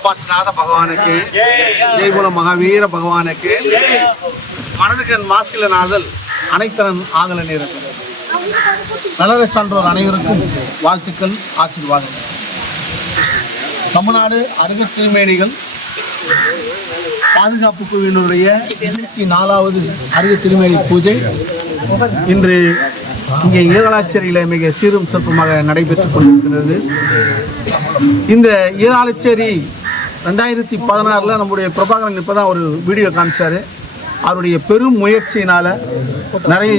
கபாசநாத பகவானுக்கு, ஜெய்குல மகாவீர பகவானுக்கு, மனதுக்கன் மாசில நாதல் அனைத்தரன் ஆகல நேரம் நலர சான்றோர் அனைவருக்கும் வாழ்த்துக்கள், ஆசீர்வாதங்கள். தமிழ்நாடு அருக திருமேனிகள் பாதுகாப்பு குழுவினுடைய 24வது அருக திருமேனி பூஜை இன்று இங்கே ஈராளச்சேரியில் மிக சீரும் சிறப்புமாக நடைபெற்றுக் கொண்டிருக்கிறது. இந்த ஈராளச்சேரி 2016 நம்முடைய பிரபாகரன் இப்போ தான் ஒரு வீடியோ காமிச்சார். அவருடைய பெரும் முயற்சியினால் நிறைய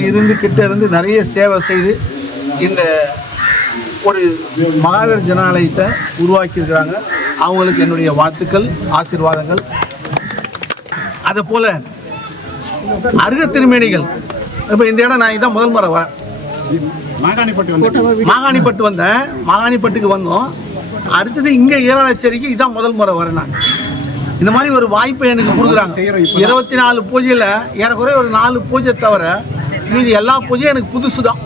கிட்ட நிறைய சேவை செய்து இந்த ஒரு மகாவீர் ஜனாலயத்தை உருவாக்கியிருக்கிறாங்க. அவங்களுக்கு என்னுடைய வாழ்த்துக்கள், ஆசீர்வாதங்கள். அதை போல் அருக திருமேனிகள் இப்போ இந்த இடம் நான் இதான் முதல் முறை வரேன். மாகாணிப்பட்டு வந்தேன். மாகாணிப்பட்டுக்கு வந்தோம். அடுத்தது இங்கே ஈராளச்சேரிக்கு இதான் முதல் முறை வரேன். நான் இந்த மாதிரி ஒரு வாய்ப்பை எனக்கு கொடுக்குறாங்க. 24 பூஜையில் ஏறக்குறைய ஒரு 4 பூஜை தவிர மீதி எல்லா பூஜையும் எனக்கு புதுசு தான்,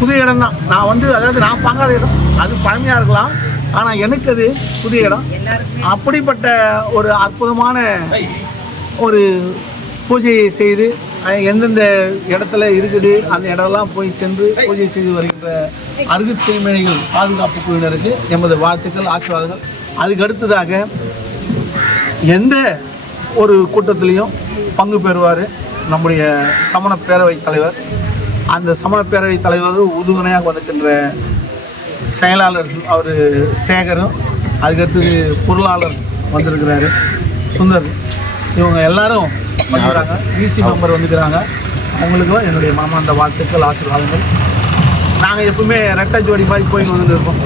புது இடம் தான். நான் அதாவது நான் பார்க்காத இடம், அது பழமையாக இருக்கலாம், ஆனால் எனக்கு அது புது இடம். அப்படிப்பட்ட ஒரு அற்புதமான ஒரு பூஜையை செய்து எந்தெந்த இடத்துல இருக்குது அந்த இடம்லாம் போய் சென்று பூஜை செய்து வருகின்ற அருகு திருமேனிகள் பாதுகாப்பு குழுவினருக்கு எமது வாழ்த்துக்கள், ஆசீர்வாதங்கள். அதுக்கு அடுத்ததாக எந்த ஒரு கூட்டத்திலையும் பங்கு பெறுவார் நம்முடைய சமண பேரவைத் தலைவர். அந்த சமண பேரவைத் தலைவர் உறுதுணையாக வந்திருக்கின்ற செயலாளர் அவர் சேகரும், அதுக்கடுத்தது பொருளாளர் வந்திருக்கிறாரு சுந்தர். இவங்க எல்லாரும் வந்துக்கிறாங்க. Easy member வந்துக்கிறாங்க. அவங்களுக்கும் என்னுடைய மனமார்ந்த வாழ்த்துக்கள், ஆசீர்வாதங்கள். நாங்கள் எப்பவுமே ரெட்டை ஜோடி மாதிரி போயின்னு வந்துட்டு இருக்கோம்.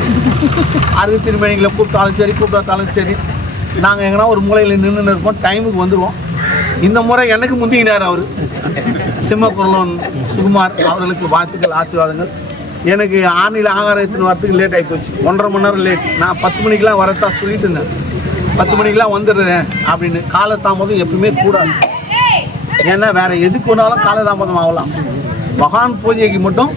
அருகு திருமேனிகளை கூப்பிட்டாலும் சரி நாங்கள் எங்கன்னா ஒரு மூலையில் நின்று இருப்போம், டைமுக்கு வந்துடுவோம். இந்த முறை எனக்கு முந்தினார் அவர் சிம்மக்குரலோன் சுகுமார். அவர்களுக்கு வாழ்த்துக்கள், ஆசீர்வாதங்கள். எனக்கு ஆணையில் ஆகாரத்தின் வரத்துக்கு லேட் ஆகி போச்சு, 1.5 மணி நேரம் லேட். நான் 10 மணிக்கெலாம் வரத்தான் சொல்லிட்டு இருந்தேன், 10 மணிக்கெலாம் வந்துடுறேன் அப்படின்னு. காலதாமதம் எப்பவுமே கூடாது. ஏன்னா வேறு எதுக்கு ஒன்றாலும் காலதாமதம் ஆகலாம். பகவான் பூஜைக்கு மட்டும்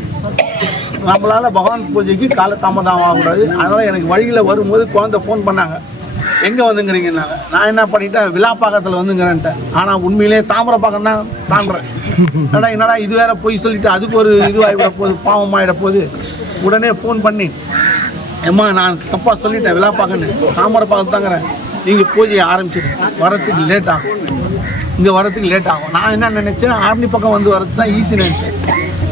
நம்மளால் பகவான் பூஜைக்கு காலதாமதம் ஆகக்கூடாது. அதனால் எனக்கு வழியில் வரும்போது குழந்தை ஃபோன் பண்ணாங்க, எங்கே வந்துங்கிறீங்கன்னாங்க. நான் என்ன பண்ணிட்டேன், விழாப்பாக்கத்தில் வந்துங்கிறேன்ட்டேன். ஆனால் உண்மையிலே தாமிரப்பாக்கம் தான் தாண்டுறேன். என்னடா இது வேற போய் சொல்லிட்டு அதுக்கு ஒரு இதுவாகிட போகுது, பாவமாகிட போகுது. உடனே ஃபோன் பண்ணி, அம்மா நான் தப்பாக சொல்லிட்டேன், விழாப்பாக்கன்னு தாமிரப்பாக்கம் தாங்கிறேன், நீங்கள் பூஜையை ஆரம்பிச்சிட்டு வரத்துக்கு லேட் ஆகும், இங்கே வரத்துக்கு லேட் ஆகும். நான் என்ன நினச்சேன், ஆரணி பக்கம் வந்து வரது தான் ஈஸி நினச்சேன்.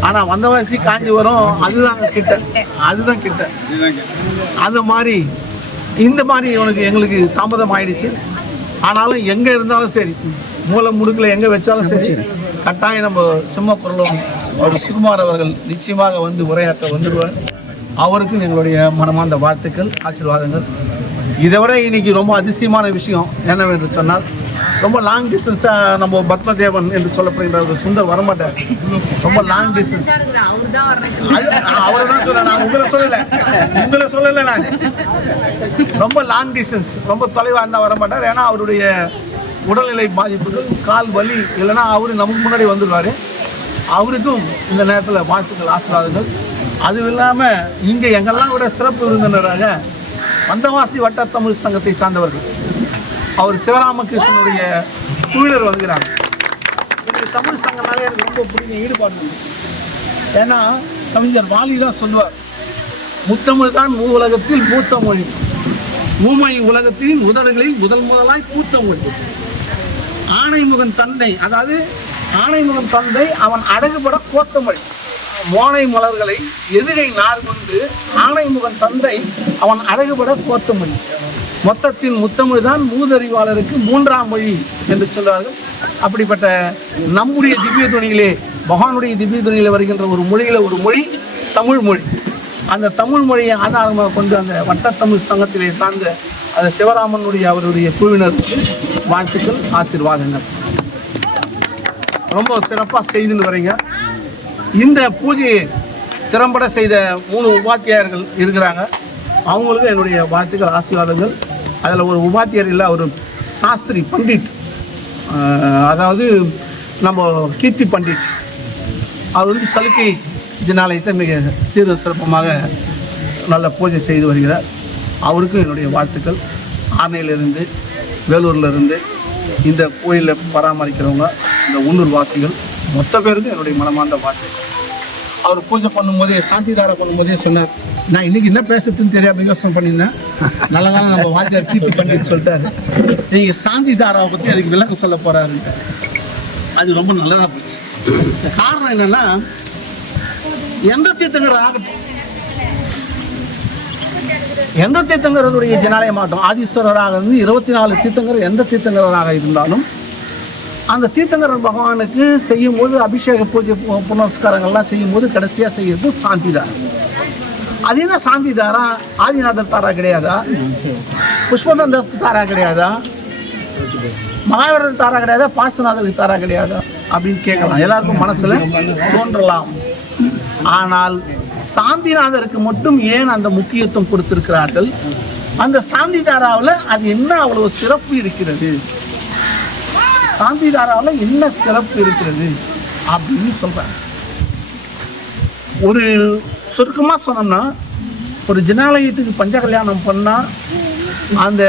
ஆனால் வந்தவாசி காஞ்சிபுரம் அதுதான் கிட்ட. அந்த மாதிரி இந்த மாதிரி எங்களுக்கு தாமதம் ஆயிடுச்சு. ஆனாலும் எங்கே இருந்தாலும் சரி, மூல முடுக்கில் எங்கே வச்சாலும் சரி, கட்டாயம் நம்ம சிம்மக்குரலும் அவர் சுகுமார் அவர்கள் நிச்சயமாக வந்து உரையாற்ற வந்துடுவார். அவருக்கும் எங்களுடைய மனமார்ந்த வாழ்த்துக்கள், ஆசீர்வாதங்கள். இதை விட இன்னைக்கு ரொம்ப அதிசயமான விஷயம் என்னவென்று சொன்னால், ரொம்ப லாங் டிஸ்டன்ஸாக நம்ம பத்மதேவன் என்று சொல்லப்படுகின்ற ஒரு சுந்தர் வரமாட்டார். ரொம்ப லாங் டிஸ்டன்ஸ். அவரை தான் சொல்ல, நான் உங்களை சொல்லலை. நான் ரொம்ப லாங் டிஸ்டன்ஸ், ரொம்ப தொலைவாக இருந்தால் வரமாட்டார். ஏன்னா அவருடைய உடல்நிலை பாதிப்புகள், கால் வலி, இல்லைன்னா அவரு நமக்கு முன்னாடி வந்துடுவார். அவருக்கும் இந்த நேரத்தில் வாழ்த்துக்கள், ஆசீர்வாதங்கள். அதுவும் இல்லாமல் இங்கே எங்கெல்லாம் விட சிறப்பு விருந்தினராக வந்தவாசி வட்ட தமிழ் சங்கத்தை சார்ந்தவர்கள், அவர் சிவராமகிருஷ்ணனுடைய குழுவினர் வந்துக்கிறாங்க. எனக்கு தமிழ் சங்கம்னாலே எனக்கு ரொம்ப பிடிக்கும், ஈடுபாடு. ஏன்னா கவிஞர் வாலி தான் சொல்லுவார், முத்தமிழ் தான் உலகத்தில் மூத்த மொழி, ஊமை உலகத்தின் முதல்களில் முதலாய் பூத்த மொழி. ஆணைமுகன் தந்தை, அதாவது ஆணைமுகன் தந்தை அவன் அடகுபட கோத்த மொழி. மோனை மலர்களை எதிரை நார் கொண்டு ஆணைமுகன் தந்தை அவன் அழகுபட கோத்த மொழி. மொத்தத்தின் முத்தமிழ் தான் மூதறிவாளருக்கு 3ஆம் மொழி என்று சொல்வார்கள். அப்படிப்பட்ட நம்முடைய திவ்ய துணியிலே, பகவானுடைய திவ்ய துணியில் வருகின்ற ஒரு மொழியில் ஒரு மொழி தமிழ் மொழி. அந்த தமிழ் மொழியை ஆதாரமாக கொண்டு அந்த வட்டத்தமிழ் சங்கத்திலே சார்ந்த அந்த சிவராமனுடைய அவருடைய குழுவினருக்கு வாழ்த்துக்கள், ஆசீர்வாதங்கள். ரொம்ப சிறப்பாக செய்துன்னு வரீங்க. இந்த பூஜையை திறம்பட செய்த 3 உபாத்தியாயர்கள் இருக்கிறாங்க. அவங்களுக்கு என்னுடைய வாழ்த்துக்கள், ஆசீர்வாதங்கள். அதில் ஒரு உபாத்தியார் இல்லை, ஒரு சாஸ்திரி பண்டிட், அதாவது நம்ம கீர்த்தி பண்டிட். அவர் வந்து சலுக்கை ஜனாலயத்தை மிக சீர சிறப்பமாக நல்ல பூஜை செய்து வருகிறார். அவருக்கும் என்னுடைய வாழ்த்துக்கள். ஆர்னையிலிருந்து, வேலூர்லேருந்து இந்த கோயிலில் பராமரிக்கிறவங்க, இந்த உள்ளூர் வாசிகள் மொத்த பேருக்கும் என்னுடைய மனமார்ந்த வாழ்த்துக்கள். அவர் பூஜை பண்ணும்போதே, சாந்திதாரா பண்ணும்போதே சொன்னார், நான் இன்றைக்கி என்ன பேசுறதுன்னு தெரியாமல் யோசனை பண்ணியிருந்தேன், நல்லதான நம்ம வாத்தியார் கீர்த்தி பண்ணிட்டு சொல்லிட்டாரு, நீங்கள் சாந்திதாராவை பற்றி அதுக்கு விளக்கம் சொல்ல போகிறாருன்ட்டு. அது ரொம்ப நல்லதாக போச்சு. காரணம் என்னென்னா, எந்த தீர்த்தங்கராக ஆகட்டும், எந்த தீர்த்தங்கருடைய ஜனாலயமாகட்டும், ஆதீஸ்வரராக இருந்து 24 தீர்த்தங்கர் எந்த தீர்த்தங்கராக இருந்தாலும் அந்த தீர்த்தங்கரன் பகவானுக்கு செய்யும்போது அபிஷேக பூஜை புனஸ்காரங்கள்லாம் செய்யும்போது கடைசியாக செய்யறது சாந்திதாரா. அது என்ன சாந்திதாரா? ஆதிநாதர் தாரா கிடையாதா? புஷ்பதந்த தாரா கிடையாதா? மகாவீரர் தாரா கிடையாதா? பார்சநாதருக்கு தாரா கிடையாதா அப்படின்னு கேட்கலாம், எல்லாருக்கும் மனசுல தோன்றலாம். ஆனால் சாந்திநாதருக்கு மட்டும் ஏன் அந்த முக்கியத்துவம் கொடுத்திருக்கிறார்கள்? அந்த சாந்திதாராவில் அது என்ன அவ்வளவு சிறப்பு இருக்கிறது, சாந்திதாராவில் என்ன சிறப்பு இருக்கிறது அப்படின்னு சொல்றாங்க. ஒரு சுருக்கமாக சொன்னோம்னா, ஒரு ஜனாலயத்துக்கு பஞ்ச கல்யாணம் பண்ணால் அந்த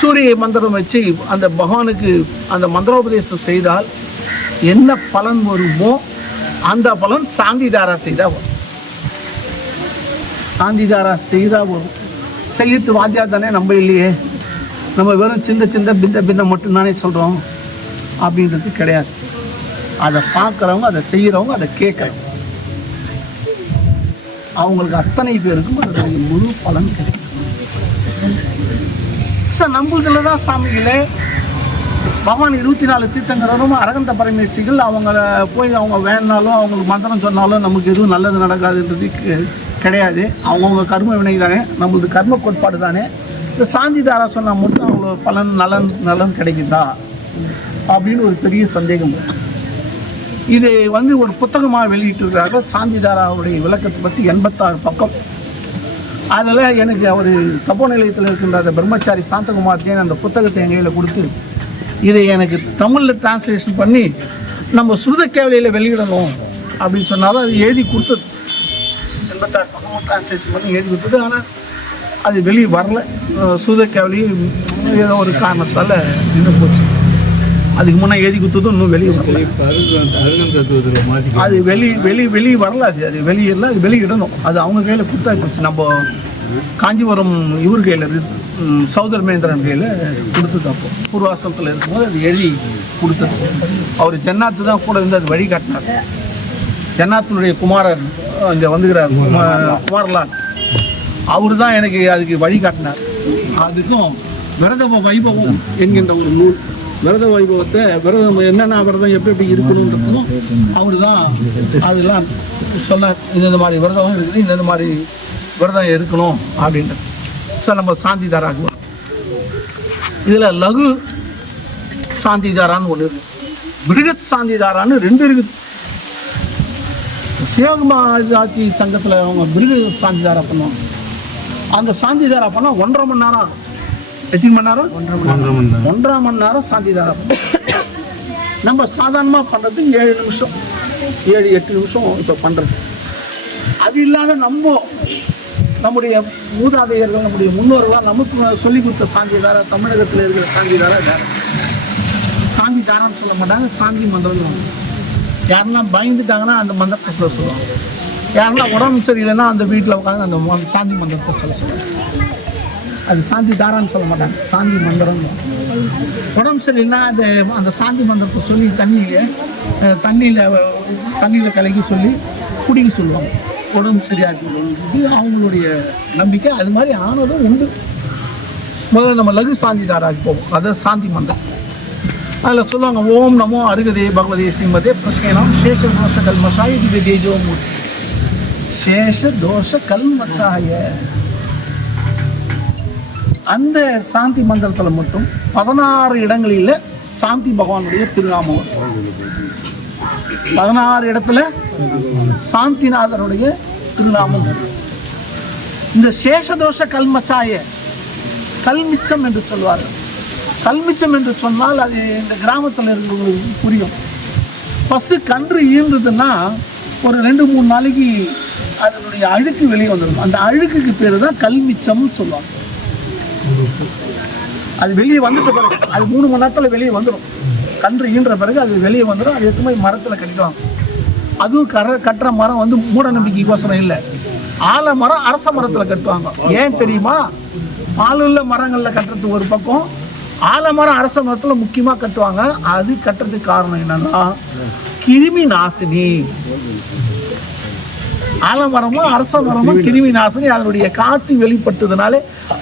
சூரிய மந்திரம் வச்சு அந்த பகவானுக்கு அந்த மந்திரோபதேசம் செய்தால் என்ன பலன் வருமோ அந்த பலன் சாந்திதாரா செய்தால் வரும். சாந்திதாரா செய்தால் வரும். செய்யறது வாத்தியார் தானே, நம்ம இல்லையே, நம்ம வெறும் சின்ன பின்ன மட்டும்தானே சொல்கிறோம் அப்படின்றது கிடையாது. அதை பார்க்குறவங்க, அதை செய்கிறவங்க, அதை கேட்குறவங்க, அவங்களுக்கு அத்தனை பேருக்கும் அதனுடைய முழு பலன் கிடைக்கும். சார் நம்மளதுல தான் சாமிகளே பகவான் 24 தீர்த்தங்கரும் அரகந்த பரமேசிகள் அவங்கள போய் அவங்க வேணாலும் அவங்களுக்கு மந்திரம் சொன்னாலும் நமக்கு எதுவும் நல்லது நடக்காதுன்றது கிடையாது. அவங்கவுங்க கர்ம வினை தானே, நம்மளது கர்ம கோட்பாடு தானே. இந்த சாந்திதாரா சொன்னால் மட்டும் அவ்வளோ பலன் நலன் கிடைக்குதா அப்படின்னு ஒரு பெரிய சந்தேகம். இது ஒரு புத்தகமாக வெளியிட்டிருக்கிறார்கள். சாந்திதாராவுடைய விளக்கத்தை பற்றி 86 பக்கம். அதில் எனக்கு அவர் தப்போ நிலையத்தில் இருக்கின்ற அந்த பிரம்மச்சாரி சாந்தகுமார் ஜெயின் அந்த புத்தகத்தை என் கையில் கொடுத்து, இதை எனக்கு தமிழில் டிரான்ஸ்லேஷன் பண்ணி நம்ம சுருத கேவலையில் வெளியிடணும் அப்படின்னு சொன்னாலும் அது எழுதி கொடுத்தது. 86 பக்கம் டிரான்ஸ்லேஷன் பண்ணி எழுதி கொடுத்தது. ஆனால் அது வெளியே வரல. சுருத கேவலி ஏதோ ஒரு காரணத்தால் இன்னும் போச்சு. அதுக்கு முன்னே எழுதி கொடுத்ததும் இன்னும் வெளியே வரல. அது வெளியே வரல. அது வெளியிடல, அது வெளியிடணும். அது அவங்க கையில் கொடுத்தா போச்சு. நம்ம காஞ்சிபுரம் இவர் கையில், சௌதர்மேந்திரன் கையில் கொடுத்தது. அப்போ பூர்வாசனத்தில் இருக்கும்போது அது எழுதி கொடுத்தது. அவர் ஜன்னாத்து தான் கூட இருந்து அது வழிகாட்டினார். ஜன்னாத்தினுடைய குமாரர் இங்கே வந்துக்கிறார், குமாரலால், அவர் தான் எனக்கு அதுக்கு வழிகாட்டினார். அதுக்கும் விரத வைபவம் என்கின்ற ஒரு நூல், விரத வைபவத்தை, விரதம் என்னென்ன விரதம் எப்படி இருக்கணுன்றதுக்கும் அவர் தான் அதெல்லாம் சொன்னார். இந்த மாதிரி விரதம் இருக்குது, இந்த மாதிரி விரதம் இருக்கணும் அப்படின்றது. சார் நம்ம சாந்திதாராகுவோம். இதில் லகு சாந்திதாரான்னு ஒன்று இருக்குது, பிருகத் சாந்திதாரான்னு 2 இருக்குது. சிவகுமாரி சங்கத்தில் அவங்க பிருகத் சாந்திதாரா பண்ணுவாங்க. அந்த சாந்திதாரா பண்ணால் 1.5 மணி நேரம் ஆகும். எத்தனை மணி நேரம்? 1.5 மணி நேரம் சாந்திதாரா. நம்ம சாதாரணமாக பண்ணுறது 7 நிமிஷம், 7-8 நிமிஷம் இப்போ பண்ணுறது. அது இல்லாத நம்முடைய மூதாதையர்கள், நம்முடைய முன்னோர்கள்லாம் நமக்கு சொல்லி கொடுத்த சாந்திதாரா, தமிழகத்தில் இருக்கிற சாந்திதாரா வேறு. சாந்திதாரான்னு சொல்ல மாட்டாங்க, சாந்தி மந்திரம். யாரெல்லாம் பயந்துட்டாங்கன்னா அந்த மந்திரத்தை சொல்லுவாங்க. யாரெல்லாம் உடம்பு சரியில்லைன்னா அந்த வீட்டில் உட்காந்து அந்த சாந்தி மந்திரத்தை சொல்லுவாங்க. அது சாந்தி தாரான்னு சொல்ல மாட்டாங்க, சாந்தி மந்திரம். உடம்பு சரியில்லைன்னா அந்த சாந்தி மந்திரத்தை சொல்லி தண்ணியில் கலக்கி சொல்லி குடிக்க சொல்லுவாங்க, உடம்பு சரியாக்கி. அவங்களுடைய நம்பிக்கை. அது மாதிரி ஆனதும் உண்டு. முதல்ல நம்ம லகு சாந்தி தாராக்கு போவோம். அதாவது சாந்தி மந்திரம். அதில் சொல்லுவாங்க, ஓம் நமோ அருகதே பகவதே ஸ்ரீமதே பிரஸ்கேனம் சேஷ தோஷ கல்மசாய திவ்ய தேஜோ மூர்த்தி. சேஷ தோஷ கல்மசாய. அந்த சாந்தி மந்திரத்தில் மட்டும் 16 இடங்களில் சாந்தி பகவானுடைய திருநாமம். 16 இடத்துல சாந்திநாதனுடைய திருநாமம். இந்த சேஷதோஷ கல்மசாய, கல்மிச்சம் என்று சொல்வார்கள். கல்மிச்சம் என்று சொன்னால் அது இந்த கிராமத்தில் இருக்கிறவங்களுக்கு புரியும். பசு கன்று ஈன்றதுன்னா ஒரு 2-3 நாளைக்கு அதனுடைய அழுக்கு வெளியே வந்துடும். அந்த அழுக்குக்கு பேர் தான் கல்மிச்சம்னு சொல்லுவாங்க. அது வெளியே வந்துட்ட பிறகு அது 3 மணி நேரத்தில் வெளியே வந்துடும். கன்று ஈன்ற பிறகு அது வெளியே வந்துடும். அது எடுத்து போய் மரத்தில் கட்டிடுவாங்க. அதுவும் கட்டுற மரம் வந்து மூட நம்பிக்கைக்கோசரம் இல்லை, ஆலமரம் அரச மரத்தில் கட்டுவாங்க. ஏன் தெரியுமா? பாலுள்ள மரங்களில் கட்டுறது ஒரு பக்கம், ஆலமரம் அரச மரத்தில் முக்கியமாக கட்டுவாங்க. அது கட்டுறதுக்கு காரணம் என்னன்னா கிருமி நாசினி. ஆலமரமும் அரச மரமும் கிருமி நாசினி. அதனுடைய காற்று வெளிப்பட்டதுனாலே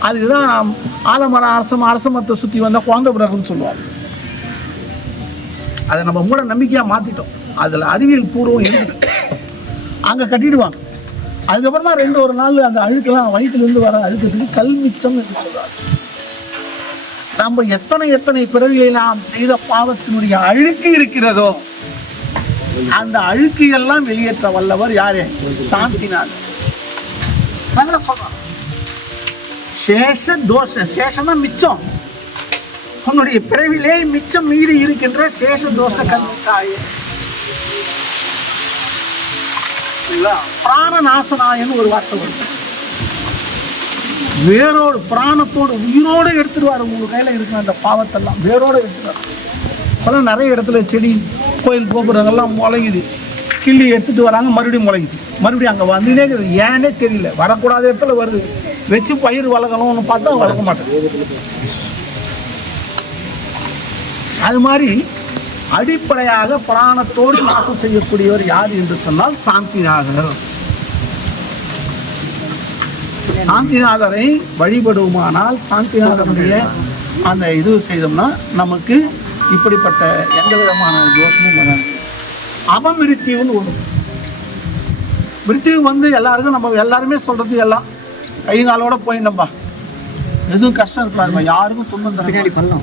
அதுதான் ஆலமரம் அரச மரத்தை சுற்றி வந்தால் குழந்தை பிறகுன்னு சொல்லுவாங்க. அதை நம்ம மூட நம்பிக்கையாக மாற்றிட்டோம். அதில் அறிவியல் பூர்வம் இருக்குது. அங்கே கட்டிடுவாங்க. அதுக்கப்புறம் தான் 2 நாள் அந்த அழுக்கெல்லாம் வயிற்றுலேருந்து வர அழுக்கத்துக்கு கல்மிச்சம் என்று சொல்கிறாங்க. நம்ம எத்தனை பிறவியை நாம் செய்த பாவத்தினுடைய அழுக்கு இருக்கிறதோ அந்த அழுக்கு எல்லாம் வெளியேற்ற வல்லவர் யாரு? சாந்திநாதர். சொல்றான் சேஷ தோஷ. சேஷம்னா மிச்சம். உன்னுடைய பிறவிலே மிச்சம் மீறி இருக்கின்ற சேஷ தோஷ கல்மிச்சாய பிராண நாசனாயன்னு ஒரு வார்த்தை வருது. வேரோடு பிராணத்தோடு உயிரோடு எடுத்துருவார். உங்க கையில இருக்கிற அந்த பாவத்தெல்லாம் வேரோடு எடுத்துருவார். இப்போலாம் நிறைய இடத்துல செடி கோயில் கோபுரங்கள்லாம் முளைக்குது, கிள்ளி எடுத்துட்டு வராங்க, மறுபடியும் முளைக்குது, மறுபடியும் அங்கே வந்துனே இருக்குது. ஏன்னே தெரியல. வரக்கூடாத இடத்துல வருது. வச்சு பயிர் வளர்க்கணும்னு பார்த்தா வளர்க்க மாட்டேங்குது. அது மாதிரி அடிப்படையாக பிராணத்தோடு நாசம் செய்யக்கூடியவர் யார் என்று சொன்னால் சாந்திநாதர். சாந்திநாதரை வழிபடுவோமானால், சாந்திநாதனுடைய அந்த இது செய்தோம்னா நமக்கு இப்படிப்பட்ட எந்த விதமான தோஷமும் வராது. அபமிருத்தியுன்னு ஒன்று. மிருத்தியு வந்து எல்லாருக்கும் நம்ம எல்லாருமே சொல்றது எல்லாம் கைகாலோட போயிடம்பா, எதுவும் கஷ்டம் இருக்காதுமா, யாருக்கும் துன்பம் தர,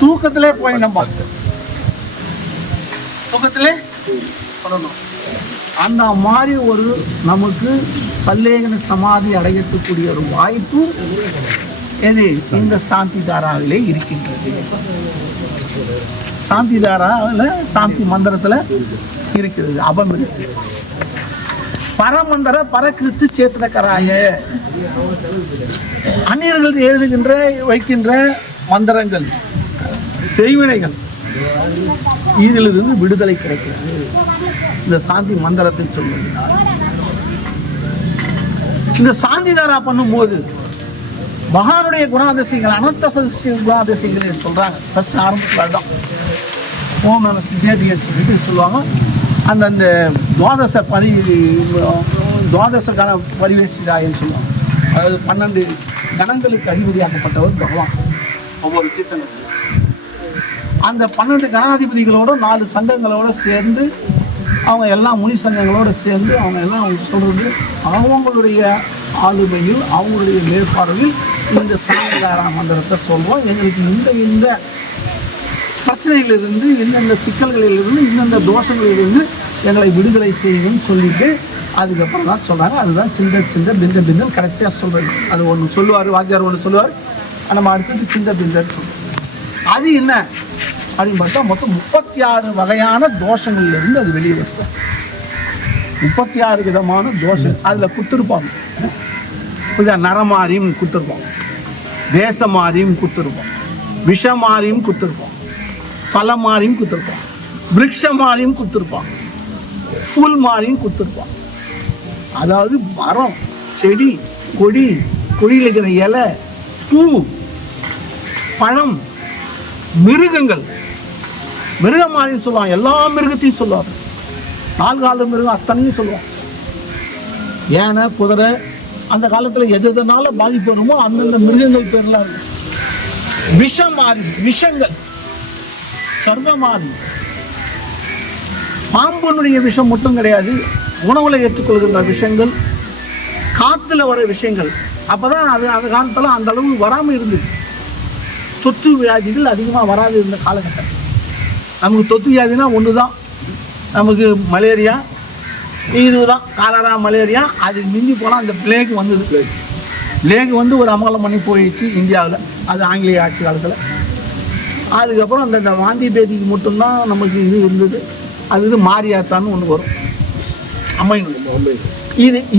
தூக்கத்திலே போயிடம்பா, தூக்கத்திலே சொல்லணும். அந்த மாதிரி ஒரு நமக்கு சல்லேகன சமாதி அடையக்கூடிய ஒரு வாய்ப்பு எது இந்த சாந்தி தாராவிலே இருக்கின்றது. சாந்தி தாராவில் சாந்தி மந்திரத்தில் இருக்கிறது. அபமிருத்தி பரமந்திர பரகிருத்து சேத்திரக்கராய அந்நியர்கள் எழுதுகின்ற வைக்கின்ற மந்திரங்கள் செய்வினைகள் இதிலிருந்து விடுதலை கிடைக்கிறது இந்த சாந்தி மந்திரத்தை சொல்வதனால். இந்த சாந்தி தாரா பண்ணும்போது மகானுடைய குணாதிசயங்கள் அனந்த சதிஷ்ட குணாதிசயங்களை சொல்றாங்க. ஃபர்ஸ்ட் ஆரம்பத்தில் தான் ஓம் நம சித்தேபியை சொல்லிட்டு சொல்லுவாங்க. அந்த துவாதச கண பரிவேஷிதாயன்னு சொல்லுவாங்க. அதாவது 12 கணங்களுக்கு அதிபதியாக்கப்பட்டவர் பகவான். ஒவ்வொரு தீர்த்தங்கள் அந்த 12 கணாதிபதிகளோட 4 சங்கங்களோடு சேர்ந்து அவங்க எல்லாம் முனி சங்கங்களோடு சேர்ந்து அவங்க எல்லாம் சொல்கிறது அவங்களுடைய ஆளுமையில் அவங்களுடைய மேற்பார்வையில் இந்த சாந்திதாரா மந்திரத்தை சொல்வோம். எங்களுக்கு இந்த பிரச்சனையிலிருந்து இந்தந்த சிக்கல்களிலிருந்து இந்தந்த தோஷங்களிலிருந்து எங்களை விடுதலை செய்யணும்னு சொல்லிட்டு அதுக்கப்புறம் தான் சொல்கிறாங்க. அதுதான் சிந்த பிந்தம் கடைசியாக சொல்கிறது. அது ஒன்று சொல்லுவார் வாத்தியார், ஒன்று சொல்லுவார், நம்ம அடுத்தது சிந்த பிந்தர் சொல்லுவோம். அது என்ன அப்படின்னு பார்த்தா மொத்தம் 36 வகையான தோஷங்கள்லேருந்து அது வெளியே வருது. 36 விதமான தோஷம் அதில் கொடுத்துருப்பாங்க. புரியுதா? நரமாரியும் கொடுத்துருப்போம், தேசமாரியும் கொடுத்துருப்போம், விஷமாரியும் கொடுத்துருப்போம், ஃபலமாரியும் கொடுத்துருப்போம், விருட்சமாரியும் கொடுத்துருப்பான், ஃபுல் மாரியும் கொடுத்துருப்பான். அதாவது மரம், செடி, கொடி, கொடியில் இருக்கிற இலை, பூ, பழம், மிருகங்கள், மிருகமாரின்னு சொல்லுவாங்க. எல்லா மிருகத்தையும் சொல்லுவாங்க. 4 கால மிருகம் அத்தனையும் சொல்லுவாங்க. ஏன்னா குதிரை அந்த காலத்தில் எதுனால பாதிப்பு வருமோ அந்தந்த மிருகங்கள் பேர்லாம் இருக்கு. விஷமாரி, விஷங்கள், சர்வமாரி, பாம்புனுடைய விஷம் மட்டும் கிடையாது, உணவுல ஏற்றுக்கொள்கின்ற விஷயங்கள், காத்துல வர விஷயங்கள். அப்பதான் அது அந்த காலத்துல அந்த அளவு வராமல் இருந்தது. தொற்று வியாதிகள் அதிகமாக வராது இருந்த காலகட்டம். நமக்கு தொற்று வியாதினா ஒன்று தான், நமக்கு மலேரியா, இதுதான் காலரா மலேரியா. அதுக்கு மிஞ்சி போனால் அந்த பிளேக் வந்தது. பிளேக் வந்து ஒரு அமங்கலம் பண்ணி போயிடுச்சு இந்தியாவில், அது ஆங்கிலேய ஆட்சி காலத்தில். அதுக்கப்புறம் அந்த வாந்தி பேதிக்கு மட்டும்தான் நமக்கு இது இருந்தது. அது இது மாரியாத்தான்னு ஒன்று வரும், அம்மை நோய்.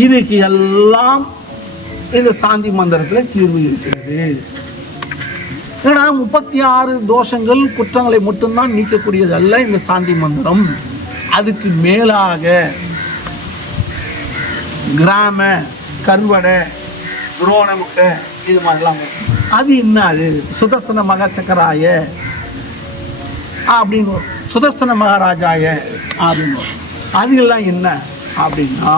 இதுக்கு எல்லாம் இந்த சாந்தி மந்திரத்தில் தீர்வு இருக்கிறது. ஏன்னா 36 தோஷங்கள் குற்றங்களை மட்டும்தான் நீக்கக்கூடியது அல்ல இந்த சாந்தி மந்திரம். அதுக்கு மேலாக கிராம, கருவடை, துரோணமுட்டை இது மாதிரிலாம் அது என்ன? அது சுதர்சன மகாசக்கராய அப்படின்னு, சுதர்சன மகாராஜாய அப்படின்னு. அது எல்லாம் என்ன அப்படின்னா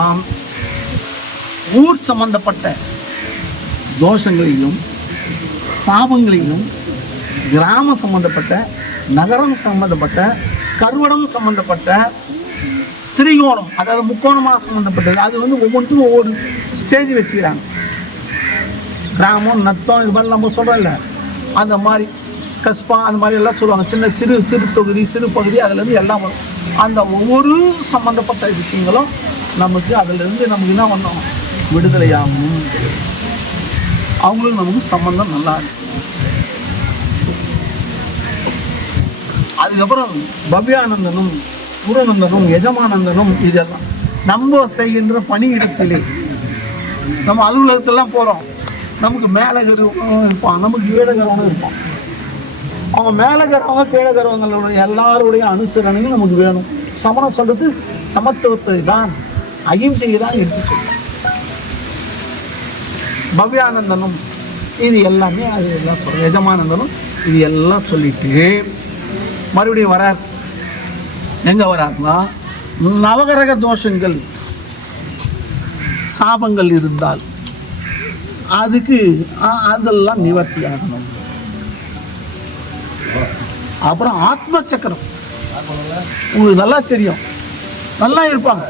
ஊர் சம்பந்தப்பட்ட தோஷங்களையும் சாபங்களையும், கிராமம் சம்பந்தப்பட்ட, நகரம் சம்பந்தப்பட்ட, கருவடம் சம்பந்தப்பட்ட, திரிகோணம் அதாவது முக்கோணமாக சம்பந்தப்பட்டது. அது ஒவ்வொன்றுக்கும் ஒவ்வொரு ஸ்டேஜ் வச்சுக்கிறாங்க. கிராமம், நத்தம், இது மாதிரி நம்ம சொல்கிறோம்ல, அந்த மாதிரி கஸ்பா அந்த மாதிரி எல்லாம் சொல்லுவாங்க. சின்ன சிறு சிறு தொகுதி, சிறு பகுதி, அதுலேருந்து எல்லாம் வரும். அந்த ஒவ்வொரு சம்மந்தப்பட்ட விஷயங்களும் நமக்கு அதிலிருந்து நமக்கு என்ன பண்ணோம், விடுதலையாகும். அவங்களுக்கு நமக்கு சம்பந்தம் நல்லா இருக்கும். அதுக்கப்புறம் பவ்யானந்தனும் குருநந்தனும் எஜமானந்தனும் இதெல்லாம் நம்ம செய்கின்ற பணியிடத்திலே, நம்ம அலுவலகத்திலாம் போகிறோம், நமக்கு மேலகரவனும் இருப்பான், நமக்கு கீழகரவனும் இருப்பான். அவங்க மேலகரவங்க கீழகரவங்களுடைய எல்லாருடைய அனுசரணையும் நமக்கு வேணும். சமணம் சொல்றது சமத்துவத்தை தான், அகிம்சையை தான் எடுத்து சொல்லுவோம். பவ்யானந்தனும் இது எல்லாமே அது எல்லாம் சொல்ற, எஜமானந்தனும் இது எல்லாம் சொல்லிட்டு மறுபடியும் வரார். எங்க வராருன்னா, நவகிரக தோஷங்கள் சாபங்கள் இருந்தால் அதுக்கு அதெல்லாம் நிவர்த்தி ஆகணும். அப்புறம் ஆத்ம சக்கரம் உங்களுக்கு நல்லா தெரியும், நல்லா இருப்பாங்க,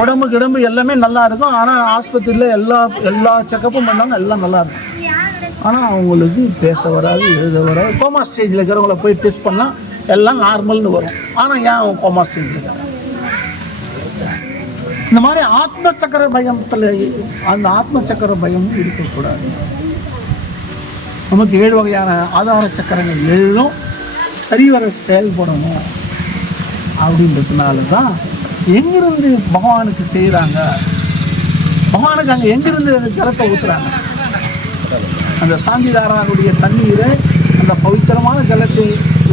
உடம்பு கிடம்பு எல்லாமே நல்லா இருக்கும். ஆனால் ஆஸ்பத்திரியில் எல்லா செக்கப்பும் பண்ணாங்க, எல்லாம் நல்லா இருக்கும். ஆனால் அவங்களுக்கு பேச வராது, எழுத வராது. கோமா ஸ்டேஜில் இருக்கிறவங்கள போய் டெஸ்ட் பண்ணால் எல்லாம் நார்மல்னு வரும். ஆனால் ஏன் அவங்க கோமா ஸ்டேஜில் இருக்கிறாங்க? இந்த மாதிரி ஆத்ம சக்கர பயத்தில், அந்த ஆத்ம சக்கர பயமும் இருக்கக்கூடாது. நமக்கு 7 வகையான ஆதார சக்கரங்கள் 7ம் சரிவர செயல்படணும். அப்படின்றதுனால தான் எங்கிருந்து பகவானுக்கு செய்கிறாங்க, பகவானுக்கு அங்கே எங்கிருந்து அந்த ஜலத்தை ஊற்றுறாங்க, அந்த சாந்திதாரனுடைய தண்ணீரை, அந்த பவித்திரமான ஜலத்தை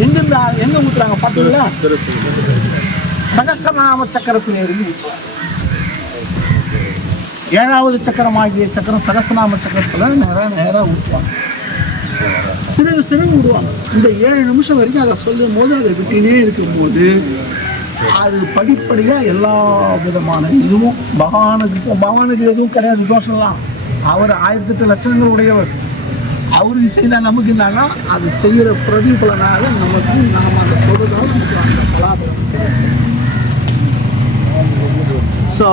எங்கிருந்து எங்கே ஊற்றுறாங்க பார்த்தீங்களா? சகஸ்ரநாம சக்கரத்தில் இருந்து ஊற்றுறாங்க. 7வது சக்கரமாகிய சக்கரம் சகஸ்ரநாம சக்கரத்தில் நேராக ஊற்றுவாங்க. சிறு விடுவாங்க. இந்த 7 நிமிஷம் வரைக்கும் அதை சொல்லும் போது, அதை விட்டினே இருக்கும்போது அது படிப்படியாக எல்லா விதமான இதுவும் பகவானுக்கு எதுவும் கிடையாது தோஷம்லாம். அவர் 1008 லட்சணங்கள் உடையவர். அவருக்கு செய்தால் நமக்கு என்னன்னா, அது செய்கிற பிரதிபலனாக நமக்கு நாம் அந்த பொருளாக நமக்கு அந்த கலாபலம். ஸோ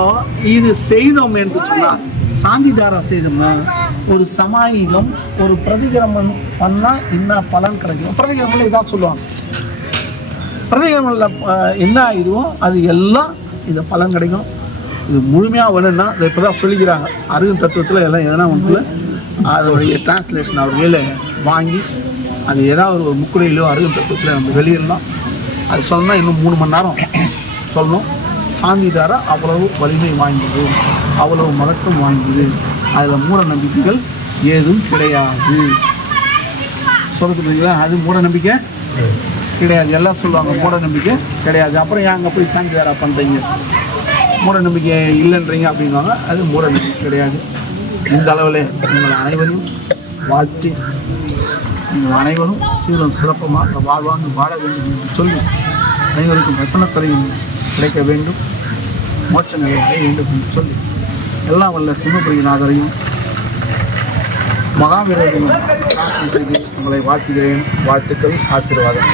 இது செய்தோம் என்று சொன்னால், சாந்திதாரா செய்தோம்னா, ஒரு சமாயிகம் ஒரு பிரதிகிரமம் பண்ணால் என்ன பலன் கிடைக்கும். பிரதிகிரமத்தில் இதான் சொல்லுவாங்க. பிரதிகிரமில் என்ன ஆகிடுவோம் அது எல்லாம் இது பலன் கிடைக்கும். இது முழுமையாக வேணும்னா இதை இப்போ தான் சொல்லிக்கிறாங்க. அருகும் தத்துவத்தில் எல்லாம் எதனா ஒன்றுல அதோடைய டிரான்ஸ்லேஷன் அவர் வேலை வாங்கி அது ஏதாவது ஒரு முக்குடையிலோ அருகும் தத்துவத்தில் நம்ம வெளியிடலாம். அது சொல்லணும்னா இன்னும் 3 மணி நேரம் சொல்லணும். சாந்திதாரா அவ்வளவு வலிமை வாங்கியது, அவ்வளவு மகத்துவம் வாங்கியது. அதில் மூட நம்பிக்கைகள் ஏதும் கிடையாது. சொல்லுங்களா? அது மூட நம்பிக்கை கிடையாது. எல்லாம் சொல்லுவாங்க மூட நம்பிக்கை கிடையாது. அப்புறம் ஏன் அங்கே போய் சாந்திதாரா பண்ணுறீங்க, மூட நம்பிக்கை இல்லைன்றீங்க அப்படின்வாங்க. அது மூட நம்பிக்கை கிடையாது. இந்த அளவில் உங்கள் அனைவரையும் வாழ்த்தி, நீங்கள் அனைவரும் சீரும் சிறப்பமாக வாழ்வாங்க வாழ வேண்டும் என்று சொல்லி, அனைவருக்கும் ரத்தனத்துறையும் கிடைக்க வேண்டும், மோட்ச நிலை அடைய வேண்டும் என்று சொல்லி, எல்லாம் வல்ல சிவபுரிநாதரையும் மகாவீரரையும் உங்களை வாழ்த்துகிறேன். வாழ்த்துக்கள், ஆசீர்வாதம்.